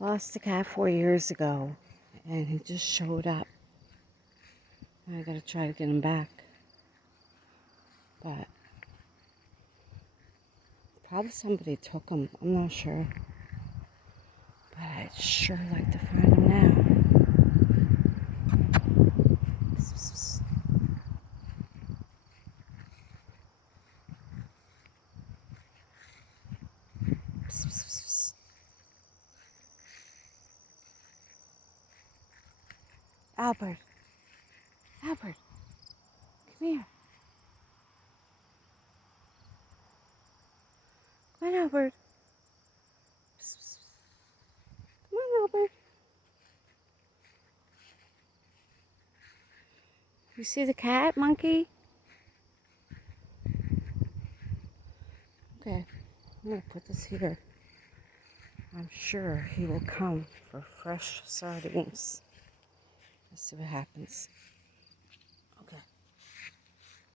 Lost a cat 4 years ago, and he just showed up. I gotta try to get him back, but probably somebody took him. I'm not sure, but I'd sure like to find him now. Psst, psst, psst. Psst, psst, psst, psst. Albert, Albert, come here. Come on, Albert. Psst, psst, psst. Come on, Albert. You see the cat, monkey? Okay, I'm gonna put this here. I'm sure he will come for fresh sardines. Let's see what happens.